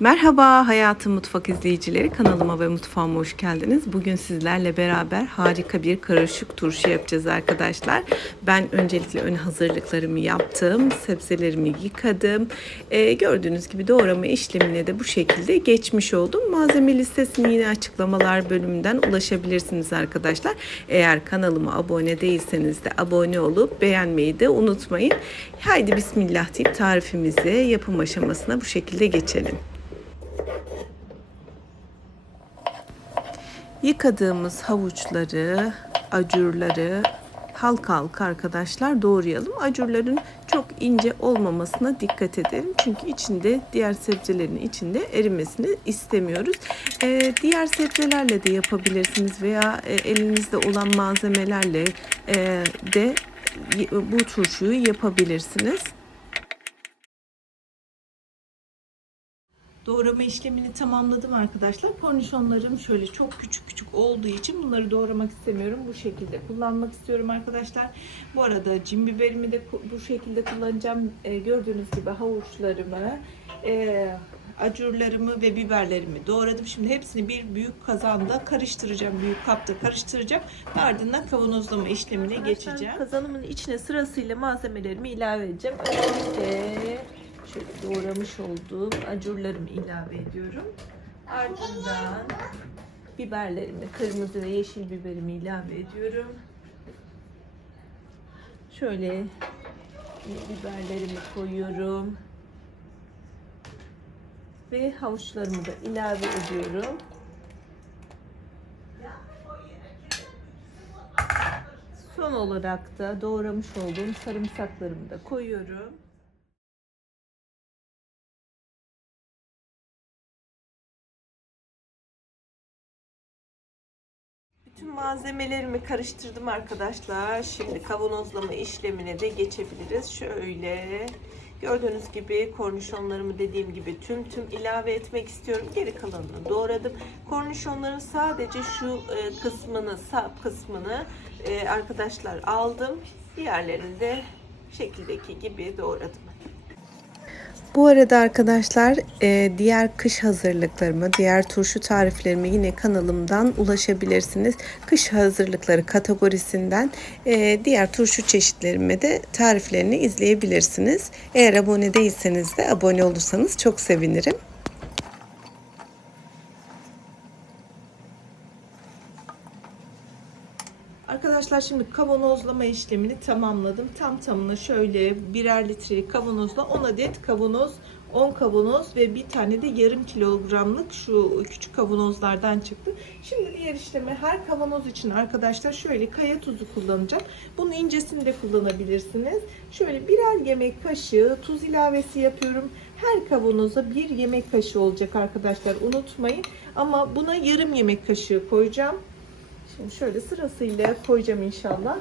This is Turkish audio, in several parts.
Merhaba Hayatım Mutfak izleyicileri kanalıma ve mutfağıma hoş geldiniz. Bugün sizlerle beraber harika bir karışık turşu yapacağız arkadaşlar. Ben öncelikle ön hazırlıklarımı yaptım. Sebzelerimi yıkadım. Ee, gördüğünüz gibi doğrama işlemine de bu şekilde geçmiş oldum. Malzeme listesini yine açıklamalar bölümünden ulaşabilirsiniz arkadaşlar. Eğer kanalıma abone değilseniz de abone olup beğenmeyi de unutmayın. Haydi bismillah deyip tarifimize yapım aşamasına bu şekilde geçelim. Yıkadığımız havuçları, acurları halka halka arkadaşlar doğrayalım. Acurların çok ince olmamasına dikkat edelim. Çünkü içinde diğer sebzelerin içinde erimesini istemiyoruz. Ee, diğer sebzelerle de yapabilirsiniz veya e, elinizde olan malzemelerle e, de bu turşuyu yapabilirsiniz. Doğrama işlemini tamamladım arkadaşlar. Kornişonlarım şöyle çok küçük küçük olduğu için bunları doğramak istemiyorum. Bu şekilde kullanmak istiyorum arkadaşlar. Bu arada cin biberimi de bu şekilde kullanacağım. Ee, gördüğünüz gibi havuçlarımı, e, acurlarımı ve biberlerimi doğradım. Şimdi hepsini bir büyük kazanda karıştıracağım. Büyük kapta karıştıracağım. Ardından kavanozlama işlemine geçeceğim. Kazanımın içine sırasıyla malzemelerimi ilave edeceğim. Öncelikle şöyle doğramış olduğum acurlarımı ilave ediyorum. Ardından biberlerimi, kırmızı ve yeşil biberimi ilave ediyorum. Şöyle biberlerimi koyuyorum. Ve havuçlarımı da ilave ediyorum. Son olarak da doğramış olduğum sarımsaklarımı da koyuyorum. Bütün malzemelerimi karıştırdım arkadaşlar. Şimdi kavanozlama işlemine de geçebiliriz. Şöyle gördüğünüz gibi kornişonlarımı dediğim gibi tüm tüm ilave etmek istiyorum. Geri kalanını doğradım. Kornişonların sadece şu e, kısmını, sap kısmını e, arkadaşlar aldım. Diğerlerini de şekildeki gibi doğradım. Bu arada arkadaşlar e, diğer kış hazırlıklarımı, diğer turşu tariflerimi yine kanalımdan ulaşabilirsiniz. Kış hazırlıkları kategorisinden e, diğer turşu çeşitlerime de tariflerini izleyebilirsiniz. Eğer abone değilseniz de abone olursanız çok sevinirim. Arkadaşlar şimdi kavanozlama işlemini tamamladım. Tam tamına şöyle birer litrelik kavanozla 10 adet kavanoz, 10 kavanoz ve bir tane de yarım kilogramlık şu küçük kavanozlardan çıktı. Şimdi diğer işleme her kavanoz için arkadaşlar şöyle kaya tuzu kullanacağım. Bunu incesini de kullanabilirsiniz. Şöyle birer yemek kaşığı tuz ilavesi yapıyorum. Her kavanoza bir yemek kaşığı olacak arkadaşlar unutmayın. Ama buna yarım yemek kaşığı koyacağım. Şimdi şöyle sırasıyla koyacağım inşallah.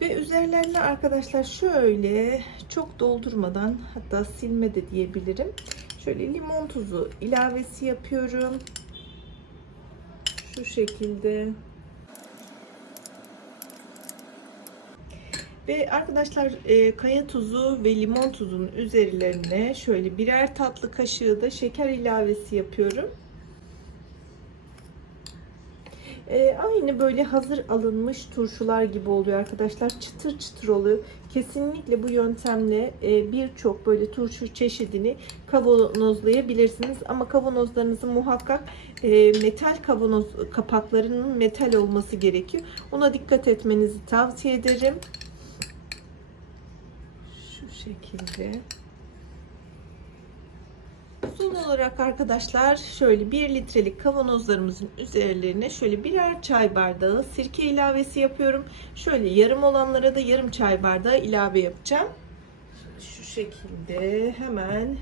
Ve üzerlerine arkadaşlar şöyle çok doldurmadan hatta silme de diyebilirim. Şöyle limon tuzu ilavesi yapıyorum. Şu şekilde. Ve arkadaşlar e, kaya tuzu ve limon tuzunun üzerlerine şöyle birer tatlı kaşığı da şeker ilavesi yapıyorum. E, aynı böyle hazır alınmış turşular gibi oluyor arkadaşlar. Çıtır çıtır oluyor. Kesinlikle bu yöntemle e, birçok böyle turşu çeşidini kavanozlayabilirsiniz. Ama kavanozlarınızın muhakkak e, metal kavanoz kapaklarının metal olması gerekiyor. Ona dikkat etmenizi tavsiye ederim şekilde. Son olarak arkadaşlar şöyle 1 litrelik kavanozlarımızın üzerlerine şöyle birer çay bardağı sirke ilavesi yapıyorum. Şöyle yarım olanlara da yarım çay bardağı ilave yapacağım. Şu şekilde hemen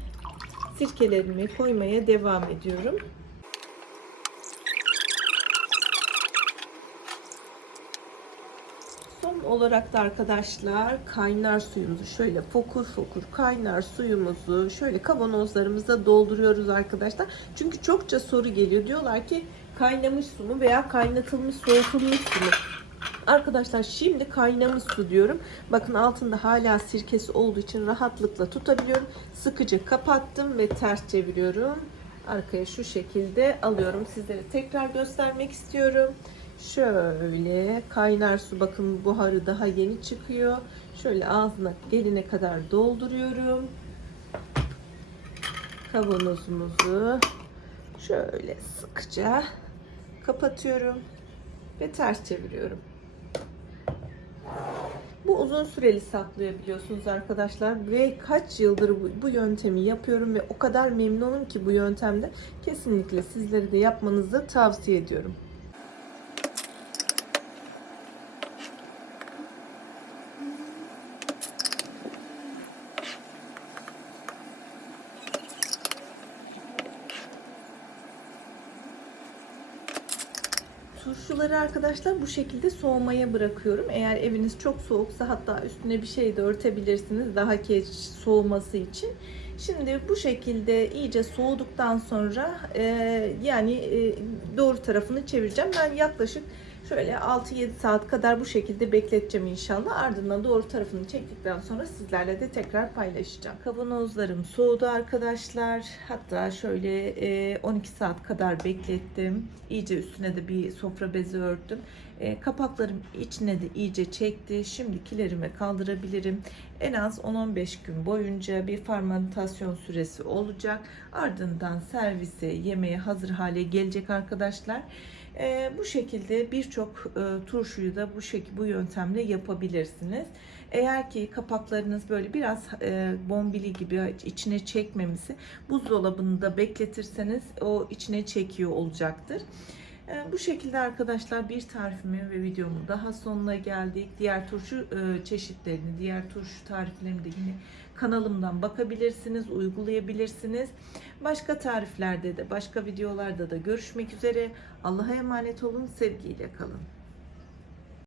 sirkelerimi koymaya devam ediyorum. Son olarak da arkadaşlar kaynar suyumuzu şöyle fokur fokur kaynar suyumuzu şöyle kavanozlarımıza dolduruyoruz arkadaşlar. Çünkü çokça soru geliyor. Diyorlar ki kaynamış su mu veya kaynatılmış soğutulmuş su mu? Arkadaşlar şimdi kaynamış su diyorum. Bakın altında hala sirkesi olduğu için rahatlıkla tutabiliyorum. Sıkıca kapattım ve ters çeviriyorum. Arkaya şu şekilde alıyorum. Sizlere tekrar göstermek istiyorum. Şöyle kaynar su bakın buharı daha yeni çıkıyor. Şöyle ağzına geline kadar dolduruyorum. Kavanozumuzu şöyle sıkıca kapatıyorum ve ters çeviriyorum. Bu uzun süreli saklıyor biliyorsunuz arkadaşlar ve kaç yıldır bu, bu yöntemi yapıyorum ve o kadar memnunum ki bu yöntemde kesinlikle sizlere de yapmanızı tavsiye ediyorum. Turşuları arkadaşlar bu şekilde soğumaya bırakıyorum. Eğer eviniz çok soğuksa hatta üstüne bir şey de örtebilirsiniz daha geç soğuması için. Şimdi bu şekilde iyice soğuduktan sonra e, yani e, doğru tarafını çevireceğim. Ben yaklaşık şöyle 6-7 saat kadar bu şekilde bekleteceğim inşallah. Ardından doğru tarafını çektikten sonra sizlerle de tekrar paylaşacağım. Kavanozlarım soğudu arkadaşlar. Hatta şöyle e, 12 saat kadar beklettim. İyice üstüne de bir sofra bezi örttüm. E, kapaklarım içine de iyice çekti. Şimdi kilerime kaldırabilirim. En az 10-15 gün boyunca bir fermentasyon süresi olacak. Ardından servise, yemeğe hazır hale gelecek arkadaşlar. E, bu şekilde birçok e, turşuyu da bu şekilde bu yöntemle yapabilirsiniz. Eğer ki kapaklarınız böyle biraz e, bombili gibi içine çekmemesi buzdolabında bekletirseniz o içine çekiyor olacaktır. E, bu şekilde arkadaşlar bir tarifimin ve videomun daha sonuna geldik. Diğer turşu e, çeşitlerini, diğer turşu tariflerini de yine kanalımdan bakabilirsiniz, uygulayabilirsiniz. Başka tariflerde de, başka videolarda da görüşmek üzere. Allah'a emanet olun, sevgiyle kalın.